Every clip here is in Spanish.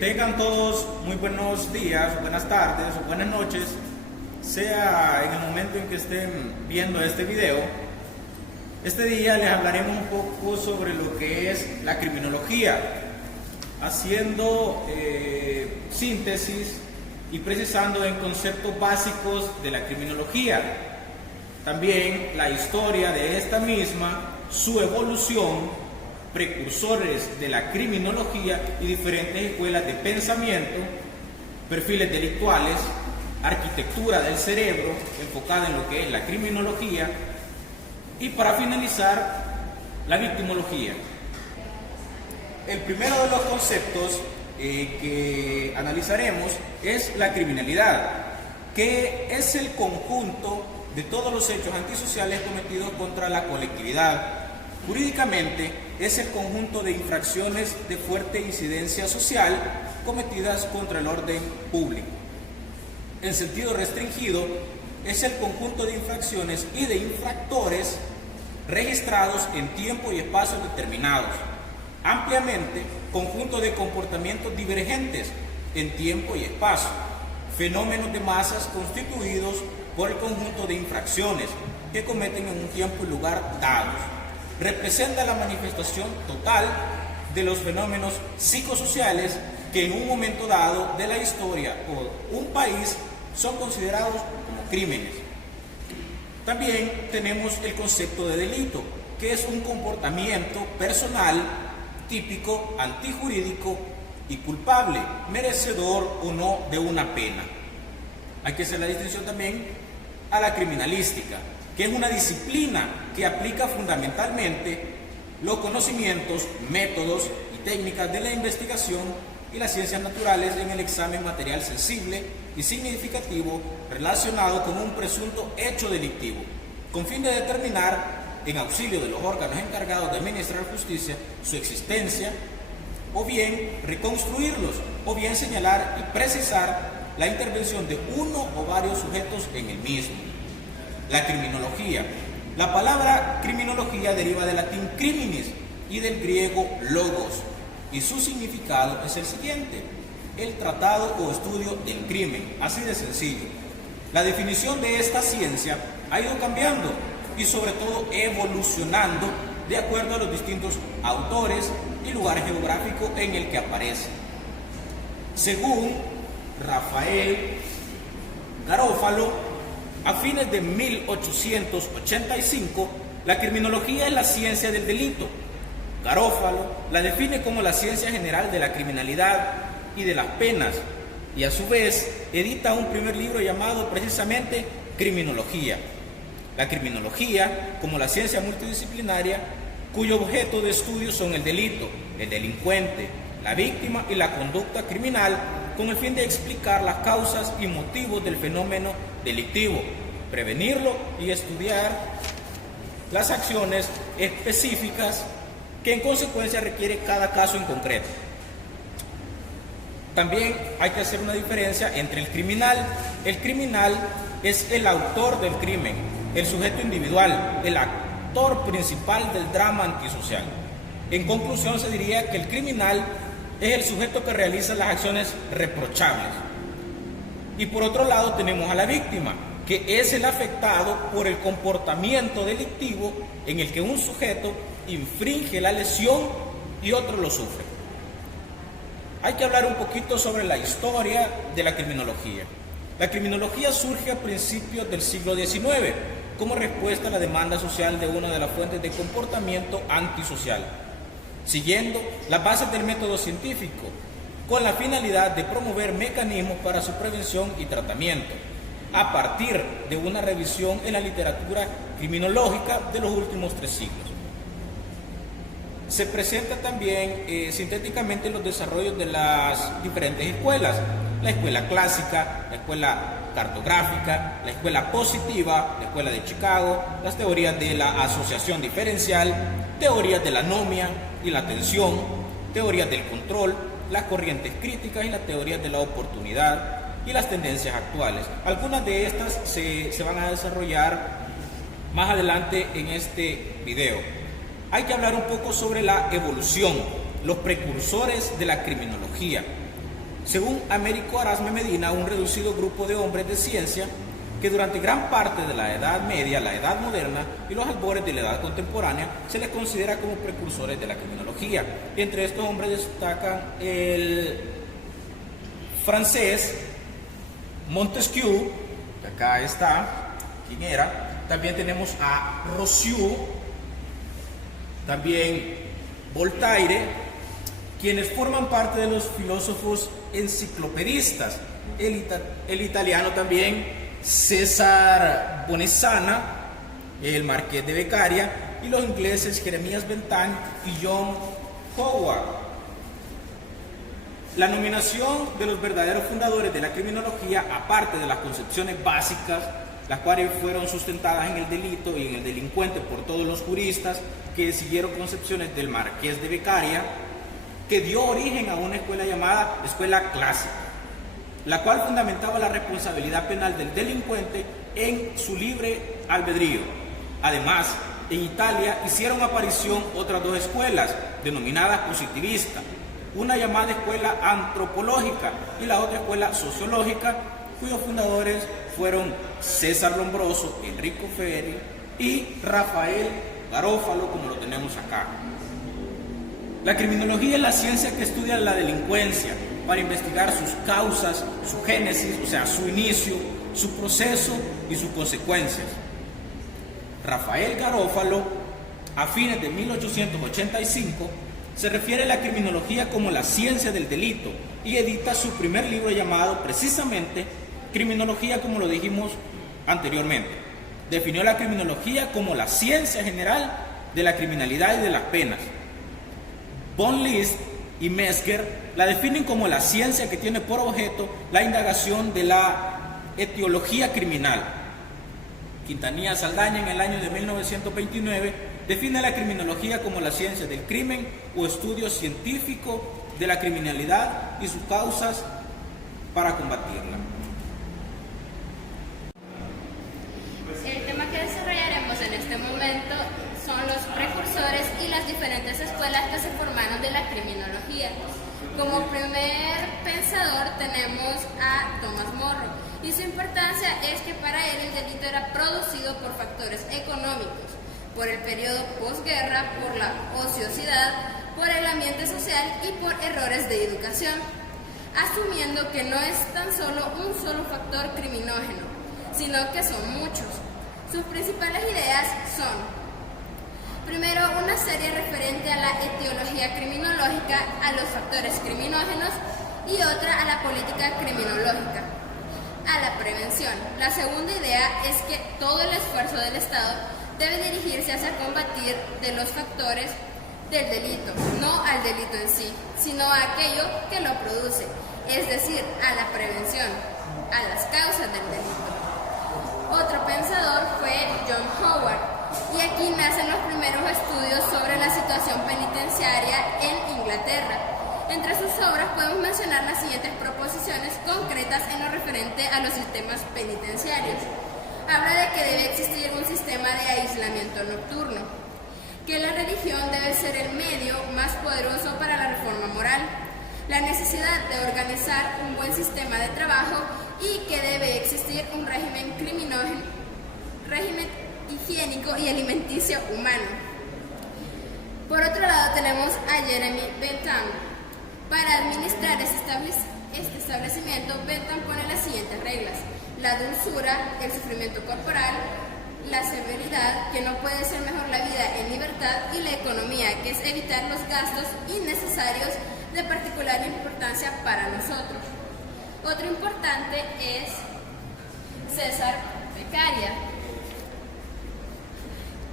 Tengan todos muy buenos días, buenas tardes o buenas noches, sea en el momento en que estén viendo este video. Este día les hablaremos un poco sobre lo que es la criminología, haciendo síntesis y precisando en conceptos básicos de la criminología. También la historia de esta misma, su evolución, precursores de la criminología y diferentes escuelas de pensamiento, perfiles delictuales, arquitectura del cerebro enfocada en lo que es la criminología y para finalizar la victimología. El primero de los conceptos que analizaremos es la criminalidad, que es el conjunto de todos los hechos antisociales cometidos contra la colectividad. Jurídicamente es el conjunto de infracciones de fuerte incidencia social cometidas contra el orden público. En sentido restringido, es el conjunto de infracciones y de infractores registrados en tiempo y espacios determinados. Ampliamente, conjunto de comportamientos divergentes en tiempo y espacio. Fenómenos de masas constituidos por el conjunto de infracciones que cometen en un tiempo y lugar dados. Representa la manifestación total de los fenómenos psicosociales que en un momento dado de la historia o un país son considerados como crímenes. También tenemos el concepto de delito, que es un comportamiento personal típico, antijurídico y culpable, merecedor o no de una pena. Hay que hacer la distinción también a la criminalística, que es una disciplina que aplica fundamentalmente los conocimientos, métodos y técnicas de la investigación y las ciencias naturales en el examen material sensible y significativo relacionado con un presunto hecho delictivo, con fin de determinar, en auxilio de los órganos encargados de administrar justicia, su existencia, o bien reconstruirlos, o bien señalar y precisar la intervención de uno o varios sujetos en el mismo. La criminología. La palabra criminología deriva del latín criminis y del griego logos, y su significado es el siguiente: el tratado o estudio del crimen, así de sencillo. La definición de esta ciencia ha ido cambiando y sobre todo evolucionando de acuerdo a los distintos autores y lugares geográficos en el que aparece. Según Rafael Garófalo, a fines de 1885, la criminología es la ciencia del delito. Garófalo la define como la ciencia general de la criminalidad y de las penas, y a su vez edita un primer libro llamado precisamente Criminología. La criminología, como la ciencia multidisciplinaria, cuyo objeto de estudio son el delito, el delincuente, la víctima y la conducta criminal, con el fin de explicar las causas y motivos del fenómeno delictivo, prevenirlo y estudiar las acciones específicas que en consecuencia requiere cada caso en concreto. También hay que hacer una diferencia entre el criminal. El criminal es el autor del crimen, el sujeto individual, el actor principal del drama antisocial. En conclusión, se diría que el criminal es el sujeto que realiza las acciones reprochables. Y por otro lado tenemos a la víctima, que es el afectado por el comportamiento delictivo en el que un sujeto infringe la lesión y otro lo sufre. Hay que hablar un poquito sobre la historia de la criminología. La criminología surge a principios del siglo XIX como respuesta a la demanda social de una de las fuentes de comportamiento antisocial, siguiendo las bases del método científico, con la finalidad de promover mecanismos para su prevención y tratamiento, a partir de una revisión en la literatura criminológica de los últimos 3 siglos. Se presenta también sintéticamente los desarrollos de las diferentes escuelas: la escuela clásica, la escuela cartográfica, la escuela positiva, la escuela de Chicago, las teorías de la asociación diferencial, teorías de la anomia y la atención, teorías del control, las corrientes críticas y las teorías de la oportunidad y las tendencias actuales. Algunas de estas se van a desarrollar más adelante en este video. Hay que hablar un poco sobre la evolución. los precursores de la criminología. Según Américo Arasme Medina, un reducido grupo de hombres de ciencia que durante gran parte de la Edad Media, la Edad Moderna y los albores de la Edad Contemporánea se les considera como precursores de la criminología. Entre estos hombres destacan el francés Montesquieu, que acá está, ¿quién era? También tenemos a Rousseau, también Voltaire, quienes forman parte de los filósofos enciclopedistas. El italiano también César Bonesana, el marqués de Beccaria, y los ingleses Jeremías Bentham y John Howard. La nominación de los verdaderos fundadores de la criminología, aparte de las concepciones básicas, las cuales fueron sustentadas en el delito y en el delincuente por todos los juristas que siguieron concepciones del marqués de Beccaria, que dio origen a una escuela llamada escuela clásica, la cual fundamentaba la responsabilidad penal del delincuente en su libre albedrío. Además, en Italia hicieron aparición otras dos escuelas, denominadas positivistas, una llamada escuela antropológica y la otra escuela sociológica, cuyos fundadores fueron César Lombroso, Enrico Ferri y Rafael Garofalo, como lo tenemos acá. La criminología es la ciencia que estudia la delincuencia para investigar sus causas, su génesis, o sea, su inicio, su proceso y sus consecuencias. Rafael Garofalo, a fines de 1885, se refiere a la criminología como la ciencia del delito y edita su primer libro llamado precisamente Criminología, como lo dijimos anteriormente. Definió la criminología como la ciencia general de la criminalidad y de las penas. Von List y Metzger la definen como la ciencia que tiene por objeto la indagación de la etiología criminal. Quintanilla Saldaña, en el año de 1929, define la criminología como la ciencia del crimen o estudio científico de la criminalidad y sus causas para combatirla. El tema que desarrollaremos en este momento son los precursores y las diferentes escuelas que se formaron de la criminología. Como primer pensador tenemos a Thomas Morrow, y su importancia es que para él el delito era producido por factores económicos, por el periodo posguerra, por la ociosidad, por el ambiente social y por errores de educación, asumiendo que no es tan solo un solo factor criminógeno, sino que son muchos. Sus principales ideas son: primero, una serie referente a la etiología criminológica, a los factores criminógenos, y otra a la política criminológica, a la prevención. La segunda idea es que todo el esfuerzo del Estado debe dirigirse hacia combatir de los factores del delito, no al delito en sí, sino a aquello que lo produce, es decir, a la prevención, a las causas del delito. Otro pensador fue John Howard, y aquí nacen los primeros estudios sobre la situación penitenciaria en Inglaterra. Entre sus obras podemos mencionar las siguientes proposiciones concretas en lo referente a los sistemas penitenciarios. Habla de que debe existir un sistema de aislamiento nocturno, que la religión debe ser el medio más poderoso para la reforma moral, la necesidad de organizar un buen sistema de trabajo y que debe existir un régimen criminógeno, régimen higiénico y alimenticio humano. Por otro lado tenemos a Jeremy Bentham. Para administrar este establecimiento, Bentham pone las siguientes reglas: la dulzura, el sufrimiento corporal, la severidad, que no puede ser mejor la vida en libertad, y la economía, que es evitar los gastos innecesarios de particular importancia para nosotros. Otro importante es César Beccaria,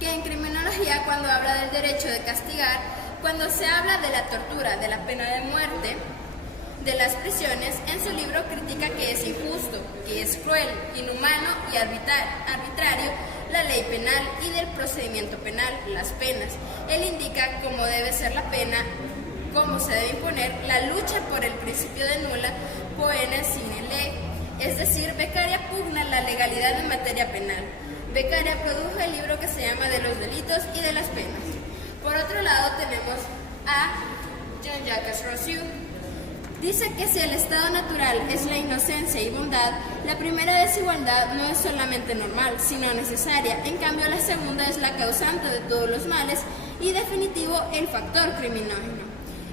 que en criminología, cuando habla del derecho de castigar, cuando se habla de la tortura, de la pena de muerte, de las prisiones, en su libro critica que es injusto, que es cruel, inhumano y arbitrario la ley penal y del procedimiento penal, las penas. Él indica cómo debe ser la pena, cómo se debe imponer la lucha por el principio de nulla poena sine lege, es decir, Beccaria pugna la legalidad en materia penal. Beccaria produjo el libro que se llama De los delitos y de las penas. Por otro lado tenemos a Jean-Jacques Rousseau. Dice que si el estado natural es la inocencia y bondad, la primera desigualdad no es solamente normal, sino necesaria. En cambio, la segunda es la causante de todos los males y definitivo el factor criminógeno.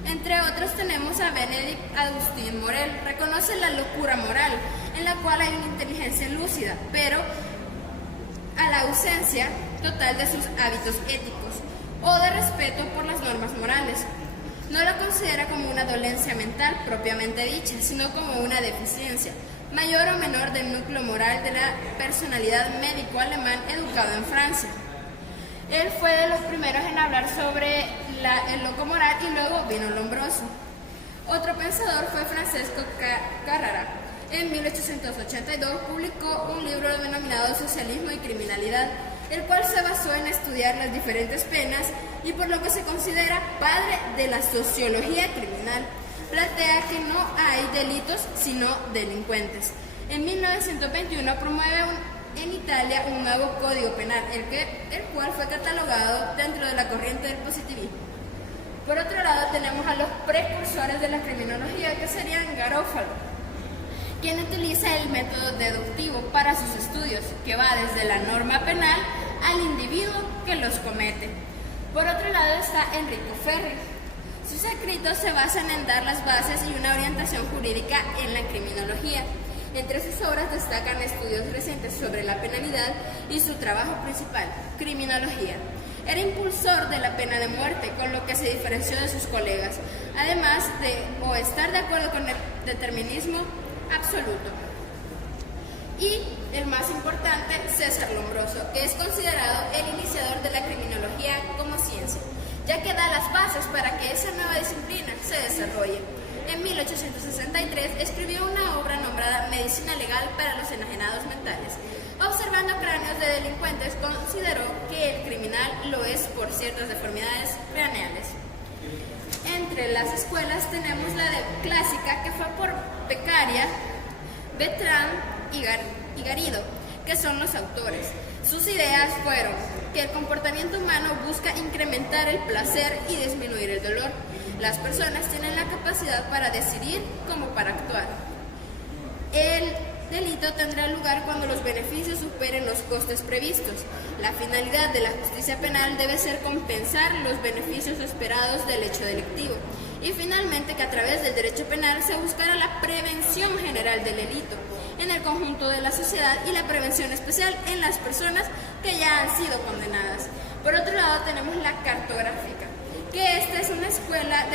Entre otros tenemos a Benedict Agustín Morel. Reconoce la locura moral, en la cual hay una inteligencia lúcida, pero a la ausencia total de sus hábitos éticos o de respeto por las normas morales. No lo considera como una dolencia mental propiamente dicha, sino como una deficiencia, mayor o menor del núcleo moral de la personalidad médico alemán educado en Francia. Él fue de los primeros en hablar sobre el loco moral y luego vino Lombroso. Otro pensador fue Francesco Carrara. En 1882 publicó un libro denominado Socialismo y Criminalidad, el cual se basó en estudiar las diferentes penas y por lo que se considera padre de la sociología criminal. Plantea que no hay delitos sino delincuentes. En 1921 promueve en Italia un nuevo código penal, el cual fue catalogado dentro de la corriente del positivismo. Por otro lado tenemos a los precursores de la criminología, que serían Garofalo, quien utiliza el método deductivo para sus estudios, que va desde la norma penal al individuo que los comete. Por otro lado está Enrico Ferri. Sus escritos se basan en dar las bases y una orientación jurídica en la criminología. Entre sus obras destacan estudios recientes sobre la penalidad y su trabajo principal, Criminología. Era impulsor de la pena de muerte, con lo que se diferenció de sus colegas, además de estar de acuerdo con el determinismo absoluto. Y el más importante, César Lombroso, que es considerado el iniciador de la criminología como ciencia, ya que da las bases para que esa nueva disciplina se desarrolle. En 1863 escribió una obra nombrada Medicina Legal para los Enajenados Mentales. Observando cráneos de delincuentes, consideró que el criminal lo es por ciertas deformidades craneales. Entre las escuelas tenemos la de clásica, que fue por Beccaria, Bertrand y Garrido, que son los autores. Sus ideas fueron que el comportamiento humano busca incrementar el placer y disminuir el dolor. Las personas tienen la capacidad para decidir como para actuar. El delito tendrá lugar cuando los beneficios superen los costes previstos. La finalidad de la justicia penal debe ser compensar los beneficios esperados del hecho delictivo. Y finalmente, que a través del derecho penal se buscará la prevención general del delito en el conjunto de la sociedad y la prevención especial en las personas que ya han sido condenadas. Por otro lado tenemos la cartográfica, que esta es una escuela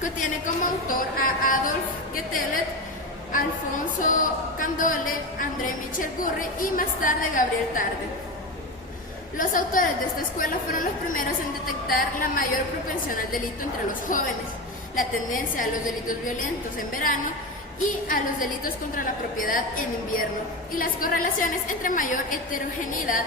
que tiene como autor a Adolf Quetelet, Alfonso Candolle, André Michel Curry y más tarde Gabriel Tarde. Los autores de esta escuela fueron los primeros en detectar la mayor propensión al delito entre los jóvenes, la tendencia a los delitos violentos en verano y a los delitos contra la propiedad en invierno, y las correlaciones entre mayor heterogeneidad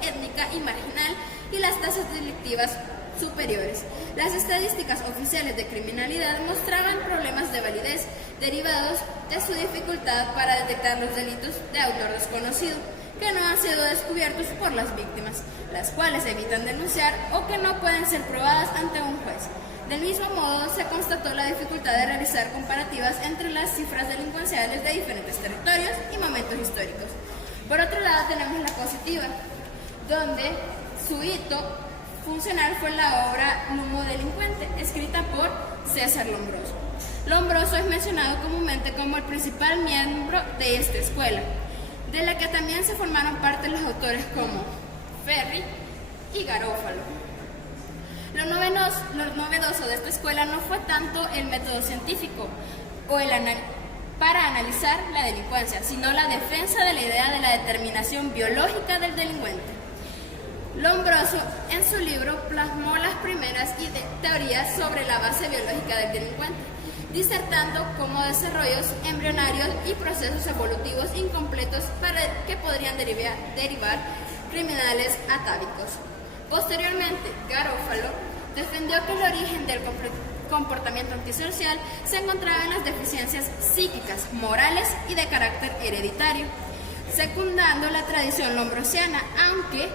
étnica y marginal y las tasas delictivas superiores. Las estadísticas oficiales de criminalidad mostraban problemas de validez derivados de su dificultad para detectar los delitos de autor desconocido, que no han sido descubiertos por las víctimas, las cuales evitan denunciar o que no pueden ser probadas ante un juez. Del mismo modo, se constató la dificultad de realizar comparativas entre las cifras delincuenciales de diferentes territorios y momentos históricos. Por otro lado, tenemos la positiva, donde su hito funcional fue la obra L'Homo Delinquente, escrita por César Lombroso. Lombroso es mencionado comúnmente como el principal miembro de esta escuela, de la que también se formaron parte los autores como Ferri y Garofalo. Lo novedoso de esta escuela no fue tanto el método científico o para analizar la delincuencia, sino la defensa de la idea de la determinación biológica del delincuente. Lombroso, en su libro, plasmó las primeras teorías sobre la base biológica del delincuente, disertando como desarrollos embrionarios y procesos evolutivos incompletos que podrían derivar criminales atávicos. Posteriormente, Garofalo defendió que el origen del comportamiento antisocial se encontraba en las deficiencias psíquicas, morales y de carácter hereditario, secundando la tradición lombrosiana, aunque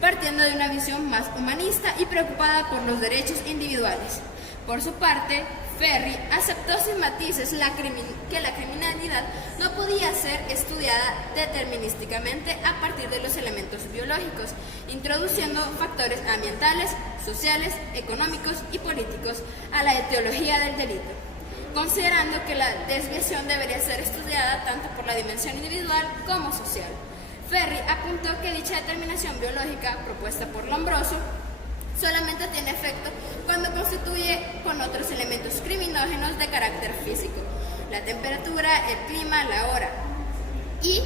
partiendo de una visión más humanista y preocupada por los derechos individuales. Por su parte, Ferri aceptó sin matices que la criminalidad no podía ser estudiada determinísticamente a partir de los elementos biológicos, introduciendo factores ambientales, sociales, económicos y políticos a la etiología del delito, considerando que la desviación debería ser estudiada tanto por la dimensión individual como social. Ferri apuntó que dicha determinación biológica propuesta por Lombroso solamente tiene efecto cuando constituye con otros elementos criminógenos de carácter físico, la temperatura, el clima, la hora, y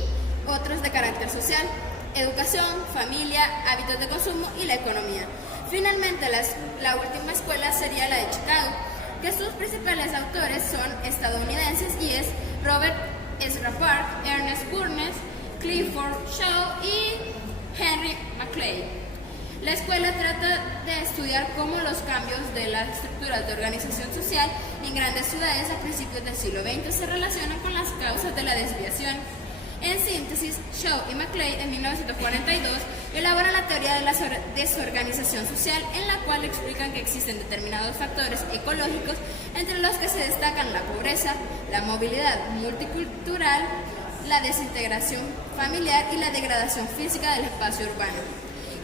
otros de carácter social, educación, familia, hábitos de consumo y la economía. Finalmente, la última escuela sería la de Chicago, que sus principales autores son estadounidenses y es Robert Ezra Park, Ernest Burns, Clifford Shaw y Henry McClay. La escuela trata de estudiar cómo los cambios de las estructuras de organización social en grandes ciudades a principios del siglo XX se relacionan con las causas de la desviación. En síntesis, Shaw y McClay en 1942 elaboran la teoría de la desorganización social, en la cual explican que existen determinados factores ecológicos entre los que se destacan la pobreza, la movilidad multicultural, la desintegración familiar y la degradación física del espacio urbano,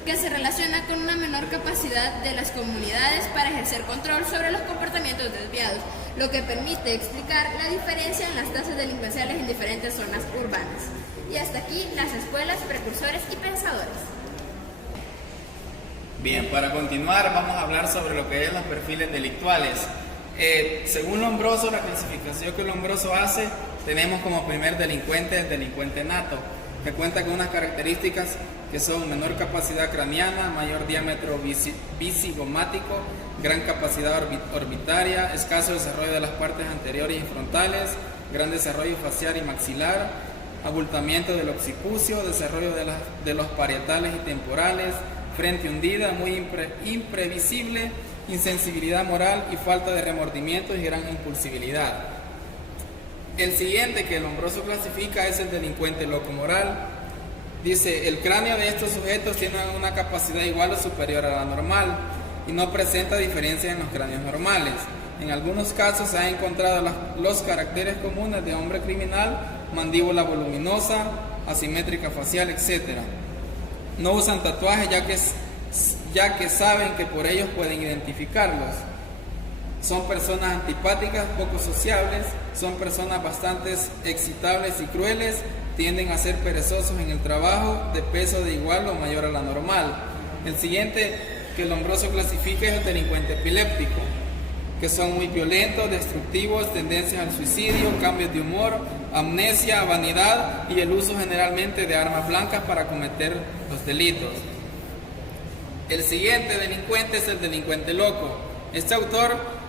que se relaciona con una menor capacidad de las comunidades para ejercer control sobre los comportamientos desviados, lo que permite explicar la diferencia en las tasas delincuenciales en diferentes zonas urbanas. Y hasta aquí las escuelas, precursores y pensadores. Bien, para continuar vamos a hablar sobre lo que es los perfiles delictuales. Según Lombroso, la clasificación que Lombroso hace, tenemos como primer delincuente el delincuente nato, que cuenta con unas características que son menor capacidad craneana, mayor diámetro visigomático, gran capacidad orbitaria, escaso desarrollo de las partes anteriores y frontales, gran desarrollo facial y maxilar, abultamiento del occipucio, desarrollo de los parietales y temporales, frente hundida, muy imprevisible, insensibilidad moral y falta de remordimientos y gran impulsividad. El siguiente que Lombroso clasifica es el delincuente locomoral. Dice, el cráneo de estos sujetos tiene una capacidad igual o superior a la normal y no presenta diferencias en los cráneos normales. En algunos casos se han encontrado los caracteres comunes de hombre criminal, mandíbula voluminosa, asimétrica facial, etc. No usan tatuajes ya que saben que por ellos pueden identificarlos. Son personas antipáticas, poco sociables, son personas bastante excitables y crueles, tienden a ser perezosos en el trabajo, de peso de igual o mayor a la normal. El siguiente que Lombroso clasifica es el delincuente epiléptico, que son muy violentos, destructivos, tendencias al suicidio, cambios de humor, amnesia, vanidad y el uso generalmente de armas blancas para cometer los delitos. El siguiente delincuente es el delincuente loco. Este autor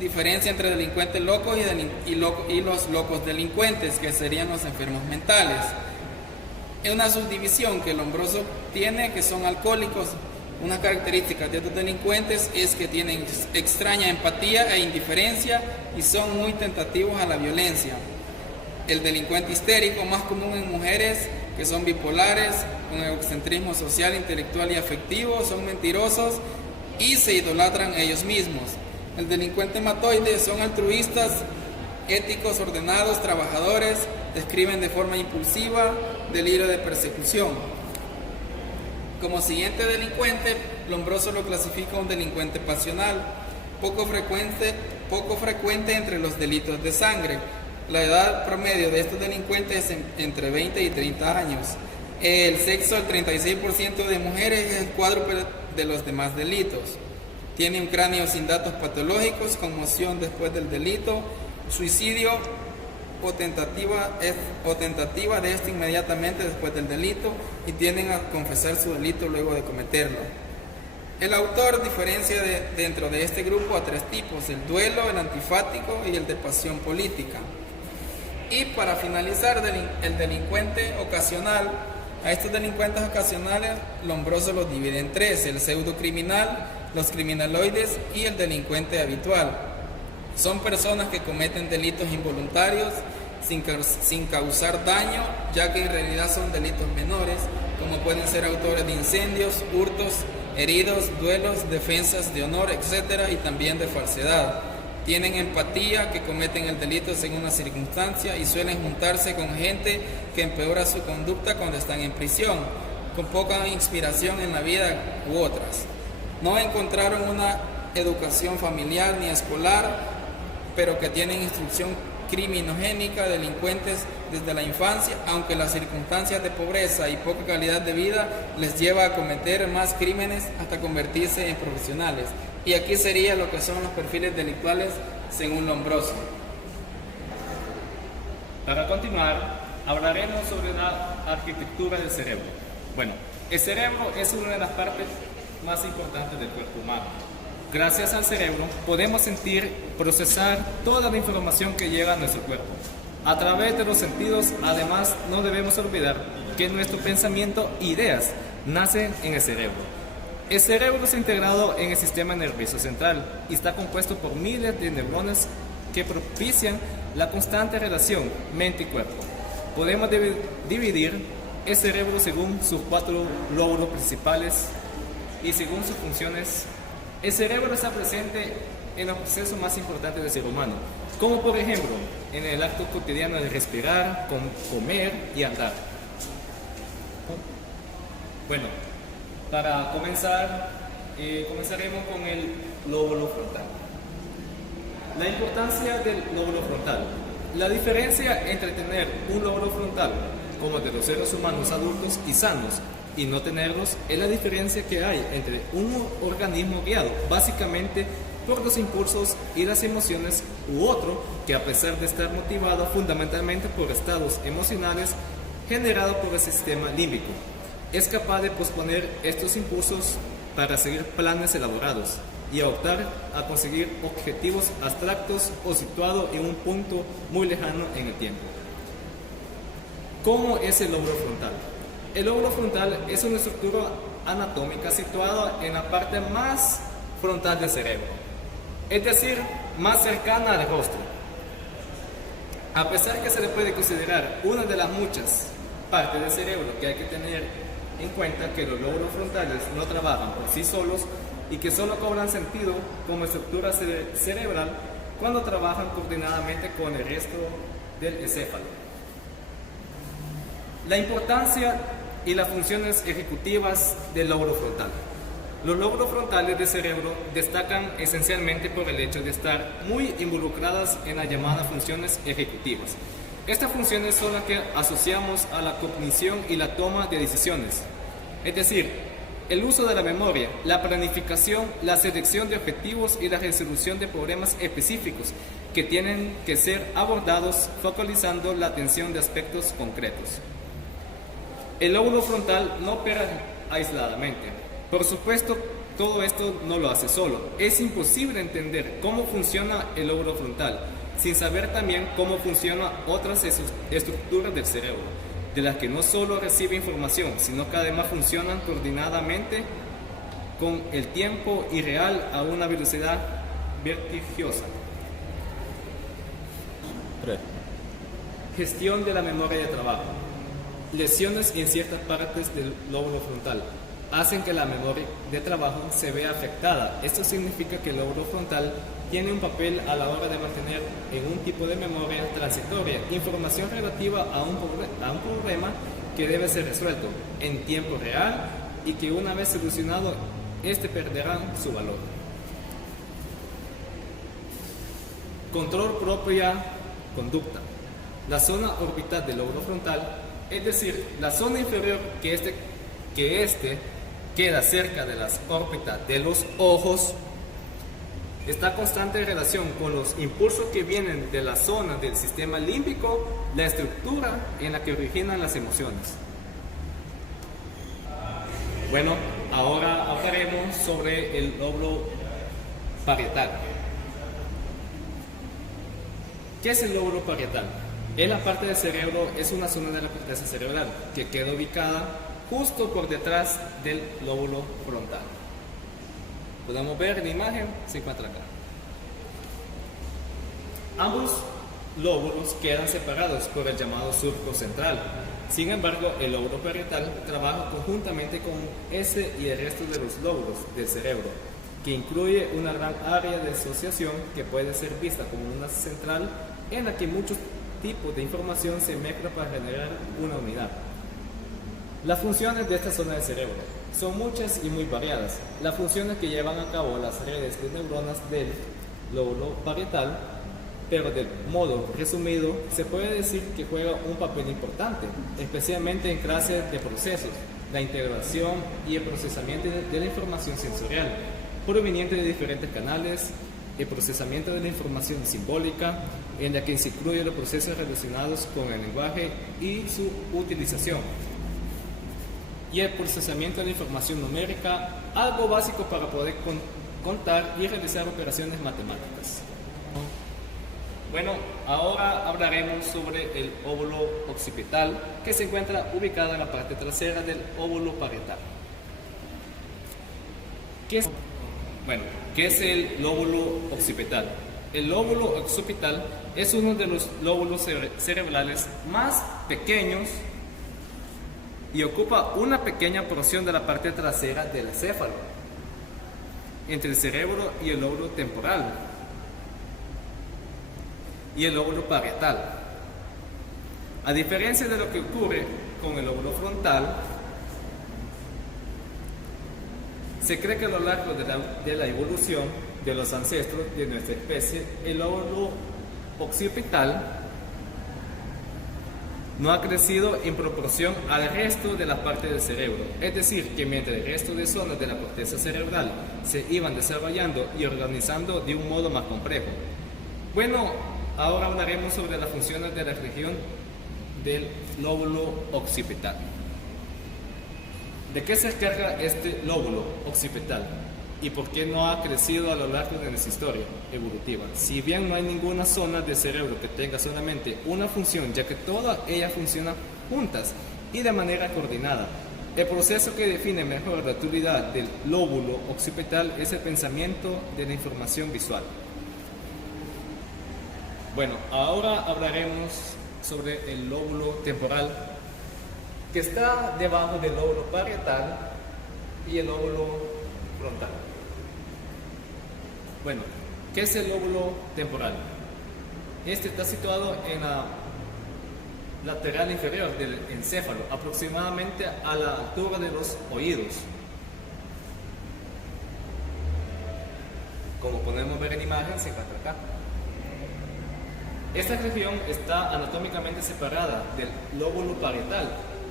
diferencia entre delincuentes locos y los locos delincuentes, que serían los enfermos mentales. Es una subdivisión que Lombroso tiene, que son alcohólicos. Una característica de estos delincuentes es que tienen extraña empatía e indiferencia y son muy tentativos a la violencia. El delincuente histérico, más común en mujeres, que son bipolares, con egocentrismo social, intelectual y afectivo, son mentirosos y se idolatran a ellos mismos. El delincuente matoide son altruistas, éticos, ordenados, trabajadores, describen de forma impulsiva, delirio de persecución. Como siguiente delincuente, Lombroso lo clasifica un delincuente pasional, poco frecuente entre los delitos de sangre. La edad promedio de estos delincuentes es entre 20 y 30 años. El sexo, el 36% de mujeres, es el cuádruple de los demás delitos. Tiene un cráneo sin datos patológicos, conmoción después del delito, suicidio o tentativa de este inmediatamente después del delito y tienden a confesar su delito luego de cometerlo. El autor diferencia dentro de este grupo a tres tipos: el duelo, el antifático y el de pasión política. Y para finalizar, el delincuente ocasional. A estos delincuentes ocasionales Lombroso los divide en tres: el pseudocriminal, los criminaloides y el delincuente habitual. Son personas que cometen delitos involuntarios sin causar daño, ya que en realidad son delitos menores, como pueden ser autores de incendios, hurtos, heridos, duelos, defensas de honor, etc. y también de falsedad. Tienen empatía, que cometen el delito según la circunstancia y suelen juntarse con gente que empeora su conducta cuando están en prisión, con poca inspiración en la vida u otras. No encontraron una educación familiar ni escolar, pero que tienen instrucción criminogénica, delincuentes desde la infancia, aunque las circunstancias de pobreza y poca calidad de vida les lleva a cometer más crímenes hasta convertirse en profesionales. Y aquí sería lo que son los perfiles delictuales según Lombroso. Para continuar, hablaremos sobre la arquitectura del cerebro. Bueno, el cerebro es una de las partes más importantes del cuerpo humano. Gracias al cerebro podemos sentir, procesar toda la información que llega a nuestro cuerpo. A través de los sentidos, además, no debemos olvidar que nuestro pensamiento e ideas nacen en el cerebro. El cerebro está integrado en el sistema nervioso central y está compuesto por miles de neuronas que propician la constante relación mente y cuerpo. Podemos dividir el cerebro según sus 4 lóbulos principales y según sus funciones. El cerebro está presente en los procesos más importantes del ser humano, como por ejemplo en el acto cotidiano de respirar, comer y andar. Bueno, para comenzar, comenzaremos con el lóbulo frontal. La importancia del lóbulo frontal. La diferencia entre tener un lóbulo frontal, como de los seres humanos adultos y sanos, y no tenerlos, es la diferencia que hay entre un organismo guiado básicamente por los impulsos y las emociones u otro que, a pesar de estar motivado fundamentalmente por estados emocionales generados por el sistema límbico, es capaz de posponer estos impulsos para seguir planes elaborados y optar a conseguir objetivos abstractos o situados en un punto muy lejano en el tiempo. ¿Cómo es el lóbulo frontal? El lóbulo frontal es una estructura anatómica situada en la parte más frontal del cerebro, es decir, más cercana al rostro. A pesar que se le puede considerar una de las muchas partes del cerebro que hay que tener en cuenta que los lóbulos frontales no trabajan por sí solos y que solo cobran sentido como estructura cerebral cuando trabajan coordinadamente con el resto del encéfalo. La importancia y las funciones ejecutivas del lóbulo frontal. Los lóbulos frontales del cerebro destacan esencialmente por el hecho de estar muy involucradas en las llamadas funciones ejecutivas. Estas funciones son las que asociamos a la cognición y la toma de decisiones, es decir, el uso de la memoria, la planificación, la selección de objetivos y la resolución de problemas específicos que tienen que ser abordados focalizando la atención de aspectos concretos. El lóbulo frontal no opera aisladamente. Por supuesto, todo esto no lo hace solo. Es imposible entender cómo funciona el lóbulo frontal sin saber también cómo funcionan otras estructuras del cerebro, de las que no solo recibe información, sino que además funcionan coordinadamente con el tiempo y real a una velocidad vertiginosa. Gestión de la memoria de trabajo. Lesiones en ciertas partes del lóbulo frontal hacen que la memoria de trabajo se vea afectada. Esto significa que el lóbulo frontal tiene un papel a la hora de mantener en un tipo de memoria transitoria información relativa a un problema que debe ser resuelto en tiempo real y que una vez solucionado, este perderá su valor. Control propia conducta. La zona orbital del lóbulo frontal, es decir, la zona inferior que este queda cerca de las órbitas de los ojos, está en constante relación con los impulsos que vienen de la zona del sistema límbico, la estructura en la que originan las emociones. Bueno, ahora hablaremos sobre el lóbulo parietal. ¿Qué es el lóbulo parietal? En la parte del cerebro es una zona de la corteza cerebral que queda ubicada justo por detrás del lóbulo frontal. Podemos ver en la imagen, se encuentra acá. Ambos lóbulos quedan separados por el llamado surco central. Sin embargo, el lóbulo parietal trabaja conjuntamente con ese y el resto de los lóbulos del cerebro, que incluye una gran área de asociación que puede ser vista como una central en la que muchos tipos de información se mezclan para generar una unidad. Las funciones de esta zona del cerebro son muchas y muy variadas. Las funciones que llevan a cabo las redes de neuronas del lóbulo parietal, pero de modo resumido, se puede decir que juega un papel importante, especialmente en clases de procesos, la integración y el procesamiento de la información sensorial, proveniente de diferentes canales, el procesamiento de la información simbólica, en la que se incluyen los procesos relacionados con el lenguaje y su utilización, y el procesamiento de la información numérica, algo básico para poder contar y realizar operaciones matemáticas. Bueno, ahora hablaremos sobre el óvulo occipital, que se encuentra ubicado en la parte trasera del óvulo parietal. ¿Qué es el lóbulo occipital? El lóbulo occipital es uno de los lóbulos cerebrales más pequeños y ocupa una pequeña porción de la parte trasera del encéfalo, entre el cerebro y el lóbulo temporal y el lóbulo parietal. A diferencia de lo que ocurre con el lóbulo frontal, se cree que a lo largo de la evolución de los ancestros de nuestra especie, el lóbulo occipital no ha crecido en proporción al resto de la parte del cerebro. Es decir, que mientras el resto de zonas de la corteza cerebral se iban desarrollando y organizando de un modo más complejo. Bueno, ahora hablaremos sobre las funciones de la región del lóbulo occipital. ¿De qué se encarga este lóbulo occipital? ¿Y por qué no ha crecido a lo largo de nuestra historia evolutiva? Si bien no hay ninguna zona del cerebro que tenga solamente una función, ya que todas ellas funcionan juntas y de manera coordinada. El proceso que define mejor la utilidad del lóbulo occipital es el pensamiento de la información visual. Bueno, ahora hablaremos sobre el lóbulo temporal, que está debajo del lóbulo parietal y el lóbulo frontal. Bueno, ¿qué es el lóbulo temporal? Este está situado en la lateral inferior del encéfalo, aproximadamente a la altura de los oídos. Como podemos ver en imagen, se encuentra acá. Esta región está anatómicamente separada del lóbulo parietal,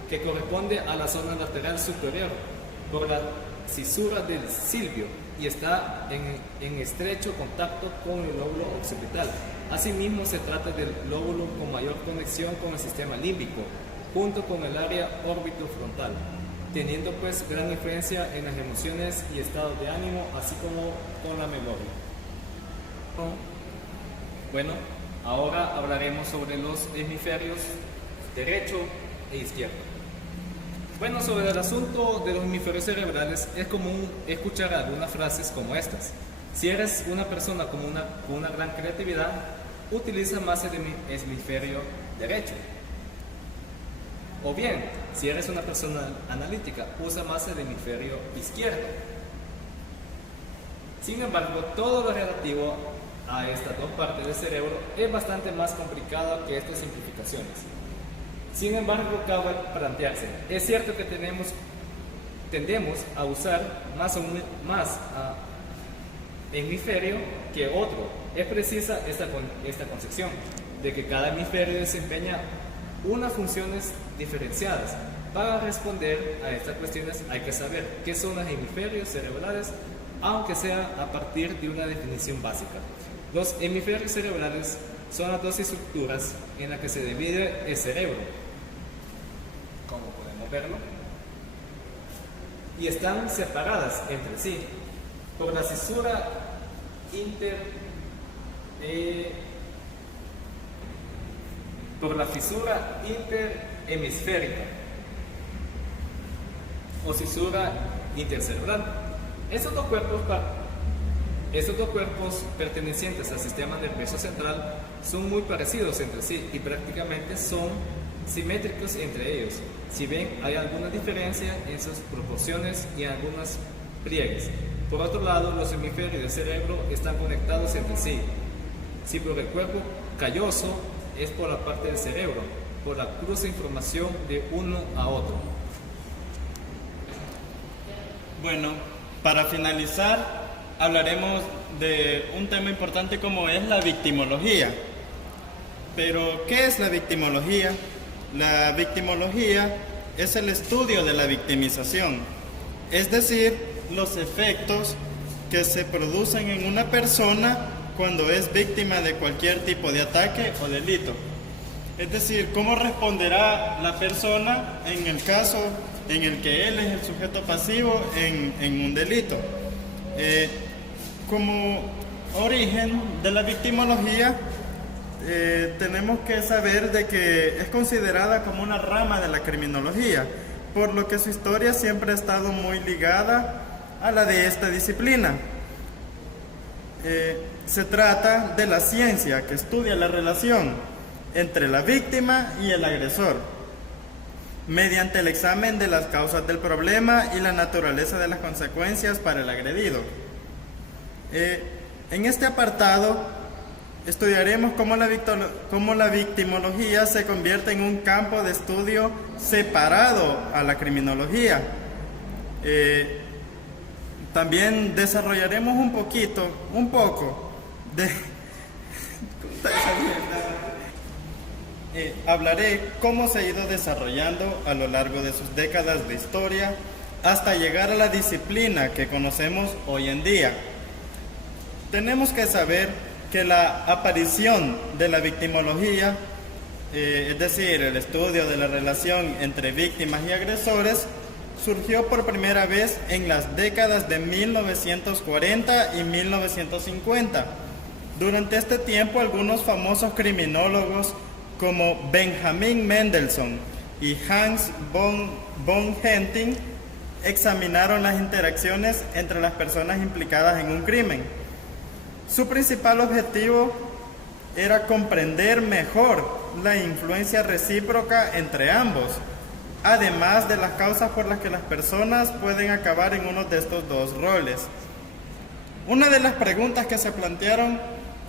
que corresponde a la zona lateral superior, por la cisura del cilvio, y está en estrecho contacto con el lóbulo occipital. Asimismo, se trata del lóbulo con mayor conexión con el sistema límbico, junto con el área órbito-frontal, teniendo pues gran influencia en las emociones y estados de ánimo, así como con la memoria. Bueno, ahora hablaremos sobre los hemisferios derecho e izquierdo. Bueno, sobre el asunto de los hemisferios cerebrales, es común escuchar algunas frases como estas. Si eres una persona con una gran creatividad, utiliza más el hemisferio derecho. O bien, si eres una persona analítica, usa más el hemisferio izquierdo. Sin embargo, todo lo relativo a estas dos partes del cerebro es bastante más complicado que estas simplificaciones. Sin embargo, cabe plantearse, es cierto que tendemos a usar más hemisferio que otro. Es precisa esta concepción de que cada hemisferio desempeña unas funciones diferenciadas. Para responder a estas cuestiones hay que saber qué son los hemisferios cerebrales, aunque sea a partir de una definición básica. Los hemisferios cerebrales son las dos estructuras en las que se divide el cerebro, como podemos verlo, y están separadas entre sí por la fisura interhemisférica o fisura intercerebral. Estos dos cuerpos pertenecientes al sistema nervioso central son muy parecidos entre sí y prácticamente son simétricos entre ellos, si bien hay alguna diferencia en sus proporciones y en algunas pliegues. Por otro lado, los hemisferios del cerebro están conectados entre sí. Si por el cuerpo calloso es por la parte del cerebro, por la cruce de información de uno a otro. Bueno, para finalizar, hablaremos de un tema importante como es la victimología. Pero, ¿qué es la victimología? La victimología es el estudio de la victimización, es decir, los efectos que se producen en una persona cuando es víctima de cualquier tipo de ataque o delito. Es decir, cómo responderá la persona en el caso en el que él es el sujeto pasivo en un delito. Como origen de la victimología, tenemos que saber de que es considerada como una rama de la criminología, por lo que su historia siempre ha estado muy ligada a la de esta disciplina. Se trata de la ciencia que estudia la relación entre la víctima y el agresor, mediante el examen de las causas del problema y la naturaleza de las consecuencias para el agredido. En este apartado estudiaremos cómo la victimología se convierte en un campo de estudio separado a la criminología. También desarrollaremos un poco de... hablaré cómo se ha ido desarrollando a lo largo de sus décadas de historia hasta llegar a la disciplina que conocemos hoy en día. Tenemos que saber que la aparición de la victimología, es decir, el estudio de la relación entre víctimas y agresores, surgió por primera vez en las décadas de 1940 y 1950. Durante este tiempo, algunos famosos criminólogos como Benjamin Mendelssohn y Hans von Henting examinaron las interacciones entre las personas implicadas en un crimen. Su principal objetivo era comprender mejor la influencia recíproca entre ambos, además de las causas por las que las personas pueden acabar en uno de estos dos roles. Una de las preguntas que se plantearon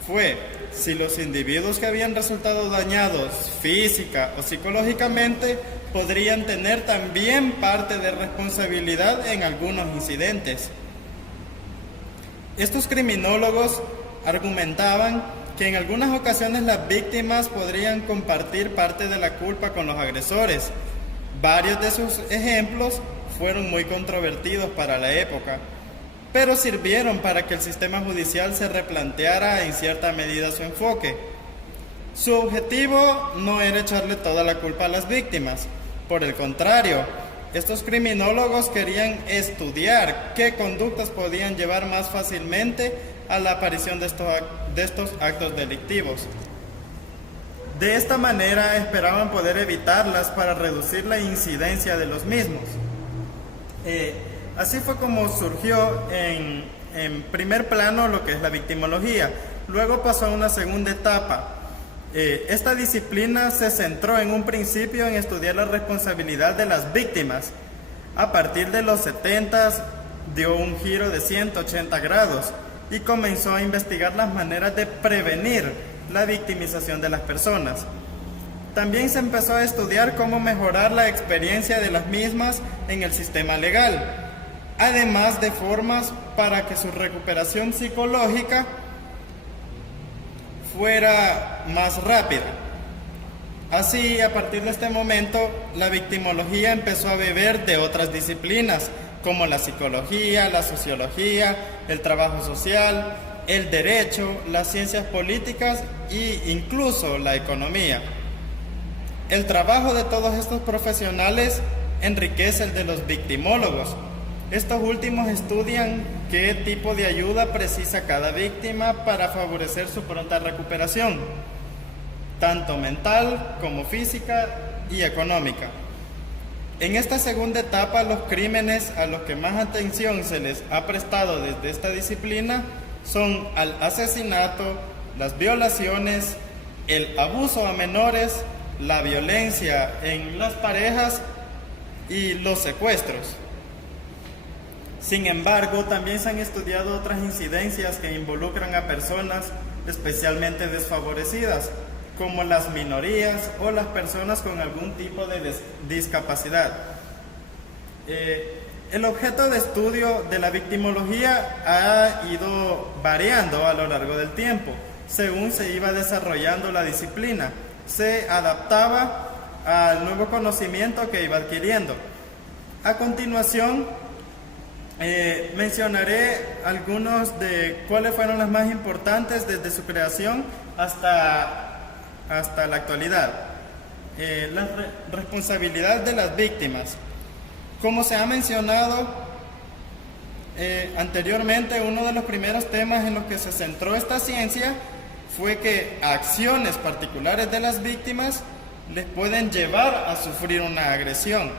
fue si los individuos que habían resultado dañados física o psicológicamente podrían tener también parte de responsabilidad en algunos incidentes. Estos criminólogos argumentaban que en algunas ocasiones las víctimas podrían compartir parte de la culpa con los agresores. Varios de sus ejemplos fueron muy controvertidos para la época, pero sirvieron para que el sistema judicial se replanteara en cierta medida su enfoque. Su objetivo no era echarle toda la culpa a las víctimas, por el contrario, estos criminólogos querían estudiar qué conductas podían llevar más fácilmente a la aparición de estos actos delictivos. De esta manera esperaban poder evitarlas para reducir la incidencia de los mismos. Así fue como surgió en primer plano lo que es la victimología. Luego pasó a una segunda etapa. Esta disciplina se centró en un principio en estudiar la responsabilidad de las víctimas. A partir de los 70s dio un giro de 180 grados y comenzó a investigar las maneras de prevenir la victimización de las personas. También se empezó a estudiar cómo mejorar la experiencia de las mismas en el sistema legal, además de formas para que su recuperación psicológica fuera más rápida. Así, a partir de este momento, la victimología empezó a beber de otras disciplinas, como la psicología, la sociología, el trabajo social, el derecho, las ciencias políticas e incluso la economía. El trabajo de todos estos profesionales enriquece el de los victimólogos. Estos últimos estudian qué tipo de ayuda precisa cada víctima para favorecer su pronta recuperación, tanto mental como física y económica. En esta segunda etapa, los crímenes a los que más atención se les ha prestado desde esta disciplina son al asesinato, las violaciones, el abuso a menores, la violencia en las parejas y los secuestros. Sin embargo, también se han estudiado otras incidencias que involucran a personas especialmente desfavorecidas, como las minorías o las personas con algún tipo de discapacidad. El objeto de estudio de la victimología ha ido variando a lo largo del tiempo, según se iba desarrollando la disciplina. Se adaptaba al nuevo conocimiento que iba adquiriendo. A continuación, mencionaré algunos de cuáles fueron las más importantes desde su creación hasta la actualidad. La responsabilidad de las víctimas. Como se ha mencionado anteriormente, uno de los primeros temas en los que se centró esta ciencia fue que acciones particulares de las víctimas les pueden llevar a sufrir una agresión.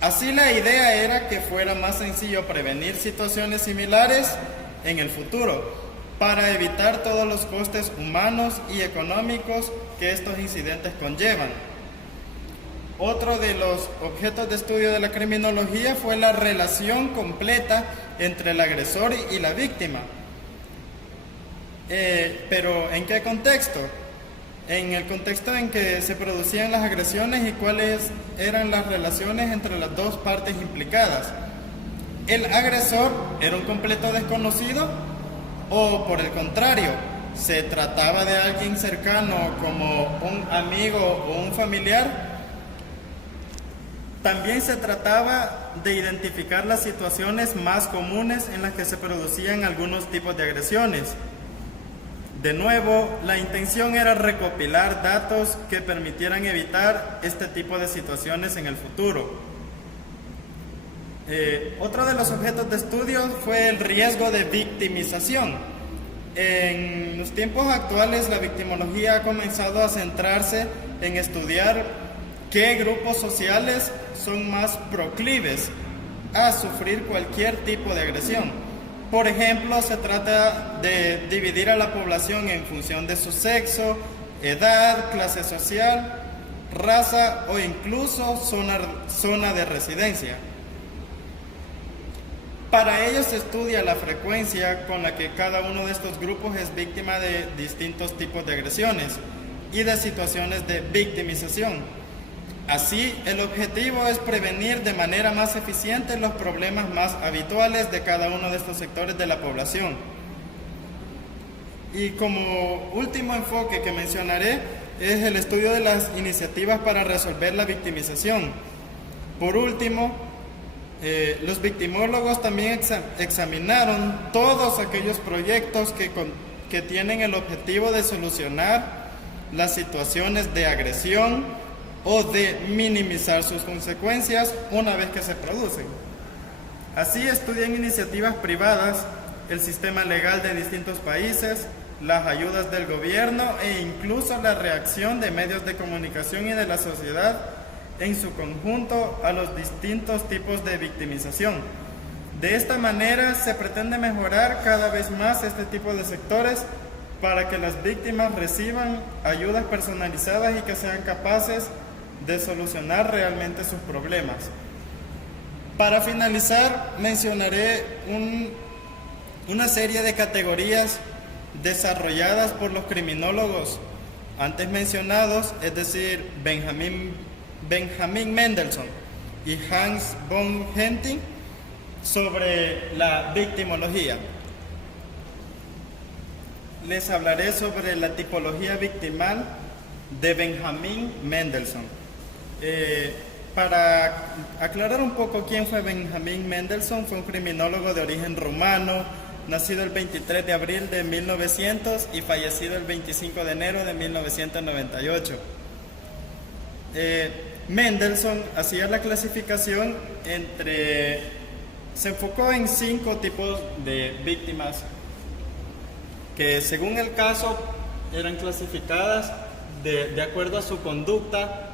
Así, la idea era que fuera más sencillo prevenir situaciones similares en el futuro, para evitar todos los costes humanos y económicos que estos incidentes conllevan. Otro de los objetos de estudio de la criminología fue la relación completa entre el agresor y la víctima. Pero ¿en qué contexto? En el contexto en que se producían las agresiones y cuáles eran las relaciones entre las dos partes implicadas. ¿El agresor era un completo desconocido? ¿O por el contrario, se trataba de alguien cercano como un amigo o un familiar? También se trataba de identificar las situaciones más comunes en las que se producían algunos tipos de agresiones. De nuevo, la intención era recopilar datos que permitieran evitar este tipo de situaciones en el futuro. Otro de los objetos de estudio fue el riesgo de victimización. En los tiempos actuales, la victimología ha comenzado a centrarse en estudiar qué grupos sociales son más proclives a sufrir cualquier tipo de agresión. Por ejemplo, se trata de dividir a la población en función de su sexo, edad, clase social, raza o incluso zona de residencia. Para ello se estudia la frecuencia con la que cada uno de estos grupos es víctima de distintos tipos de agresiones y de situaciones de victimización. Así, el objetivo es prevenir de manera más eficiente los problemas más habituales de cada uno de estos sectores de la población. Y como último enfoque que mencionaré es el estudio de las iniciativas para resolver la victimización. Por último, los victimólogos también examinaron todos aquellos proyectos que tienen el objetivo de solucionar las situaciones de agresión o de minimizar sus consecuencias una vez que se producen. Así, estudian iniciativas privadas, el sistema legal de distintos países, las ayudas del gobierno e incluso la reacción de medios de comunicación y de la sociedad en su conjunto a los distintos tipos de victimización. De esta manera se pretende mejorar cada vez más este tipo de sectores para que las víctimas reciban ayudas personalizadas y que sean capaces de solucionar realmente sus problemas. Para finalizar, mencionaré una serie de categorías desarrolladas por los criminólogos antes mencionados, es decir, Benjamin Mendelssohn y Hans von Henting, sobre la victimología. Les hablaré sobre la tipología victimal de Benjamin Mendelssohn. Para aclarar un poco quién fue Benjamin Mendelssohn, fue un criminólogo de origen rumano, nacido el 23 de abril de 1900 y fallecido el 25 de enero de 1998. Mendelssohn hacía la clasificación se enfocó en 5 tipos de víctimas que, según el caso, eran clasificadas de acuerdo a su conducta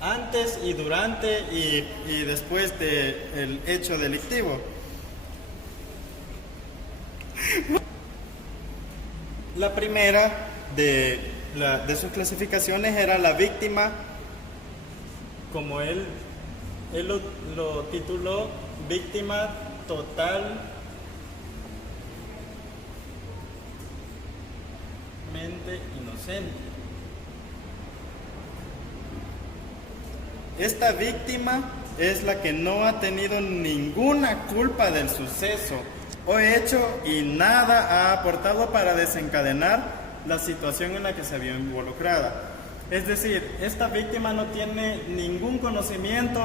antes y durante y después del hecho delictivo. La primera de de sus clasificaciones era la víctima, como él lo tituló, víctima totalmente inocente. Esta víctima es la que no ha tenido ninguna culpa del suceso o hecho y nada ha aportado para desencadenar la situación en la que se vio involucrada. Es decir, esta víctima no tiene ningún conocimiento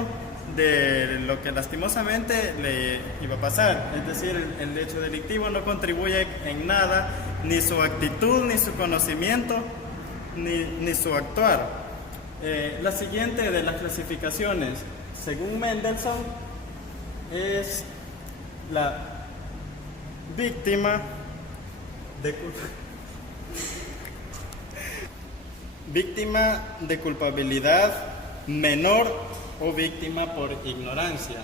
de lo que lastimosamente le iba a pasar. Es decir, el hecho delictivo no contribuye en nada, ni su actitud, ni su conocimiento, ni su actuar. La siguiente de las clasificaciones, según Mendelssohn, es la víctima de culpabilidad menor o víctima por ignorancia.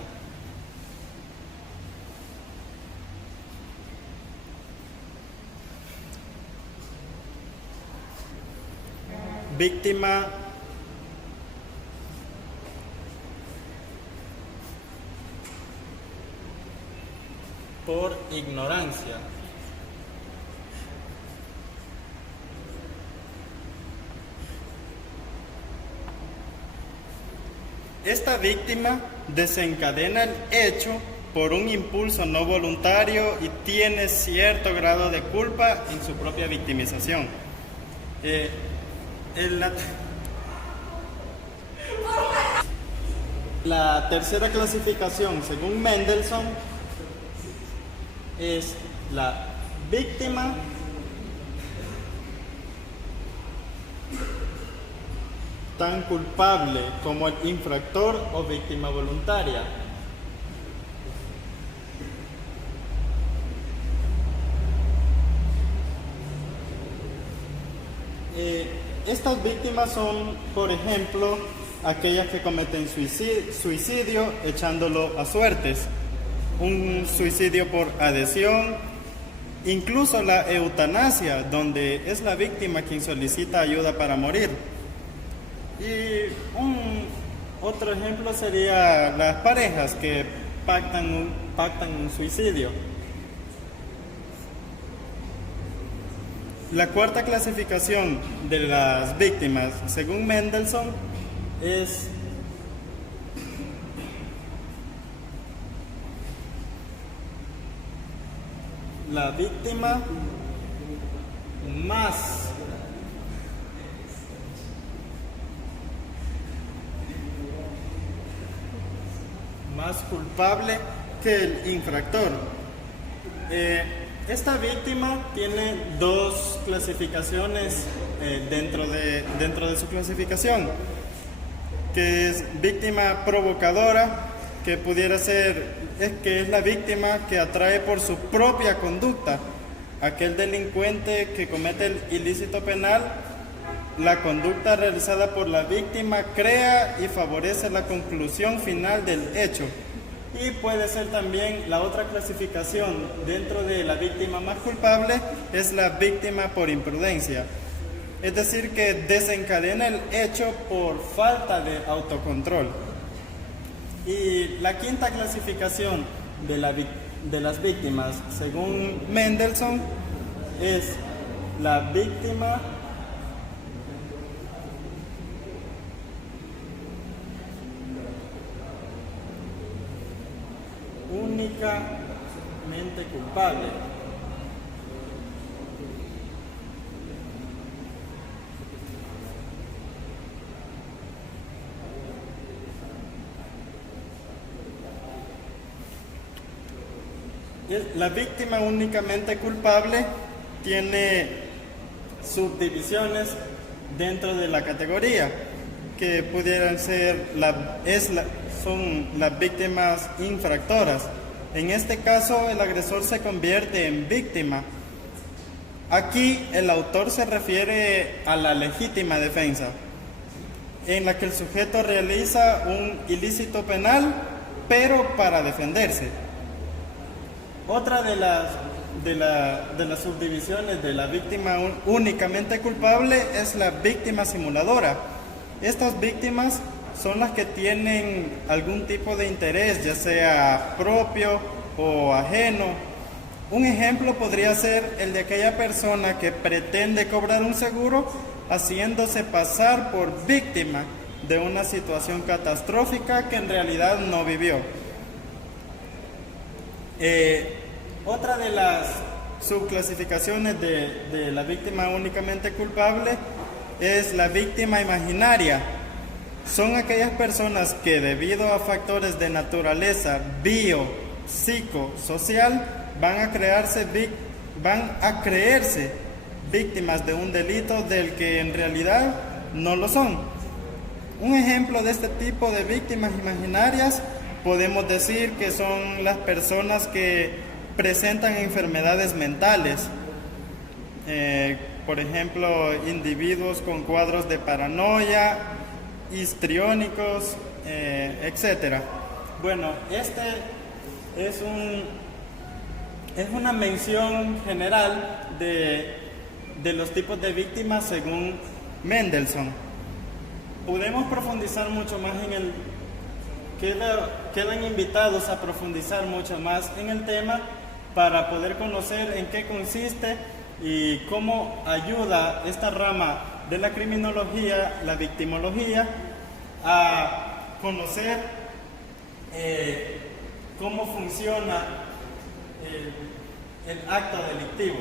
Víctima por ignorancia. Esta víctima desencadena el hecho por un impulso no voluntario y tiene cierto grado de culpa en su propia victimización. La tercera clasificación, según Mendelssohn, es la víctima tan culpable como el infractor o víctima voluntaria. Estas víctimas son, por ejemplo, aquellas que cometen suicidio echándolo a suertes, un suicidio por adhesión, incluso la eutanasia, donde es la víctima quien solicita ayuda para morir. Y otro ejemplo sería las parejas que pactan un suicidio. La cuarta clasificación de las víctimas, según Mendelssohn, es la víctima más culpable que el infractor. Esta víctima tiene dos clasificaciones dentro de su clasificación, que es víctima provocadora, que pudiera ser, que es la víctima que atrae por su propia conducta. Aquel delincuente que comete el ilícito penal, la conducta realizada por la víctima crea y favorece la conclusión final del hecho. Y puede ser también la otra clasificación dentro de la víctima más culpable, es la víctima por imprudencia. Es decir, que desencadena el hecho por falta de autocontrol. Y la quinta clasificación de las víctimas, según Mendelssohn, es la víctima únicamente culpable. La víctima únicamente culpable tiene subdivisiones dentro de la categoría, que pudieran ser son las víctimas infractoras. En este caso, el agresor se convierte en víctima. Aquí el autor se refiere a la legítima defensa, en la que el sujeto realiza un ilícito penal, pero para defenderse. Otra de las de las subdivisiones de la víctima únicamente culpable es la víctima simuladora. Estas víctimas son las que tienen algún tipo de interés, ya sea propio o ajeno. Un ejemplo podría ser el de aquella persona que pretende cobrar un seguro haciéndose pasar por víctima de una situación catastrófica que en realidad no vivió. Otra de las subclasificaciones de la víctima únicamente culpable es la víctima imaginaria. Son aquellas personas que debido a factores de naturaleza psicosocial van a creerse víctimas de un delito del que en realidad no lo son. Un ejemplo de este tipo de víctimas imaginarias podemos decir que son las personas que presentan enfermedades mentales. Por ejemplo, individuos con cuadros de paranoia, histriónicos, etc. Bueno, este es una mención general de los tipos de víctimas según Mendelssohn. Podemos profundizar mucho más quedan invitados a profundizar mucho más en el tema para poder conocer en qué consiste y cómo ayuda esta rama de la criminología, la victimología, a conocer cómo funciona el acto delictivo.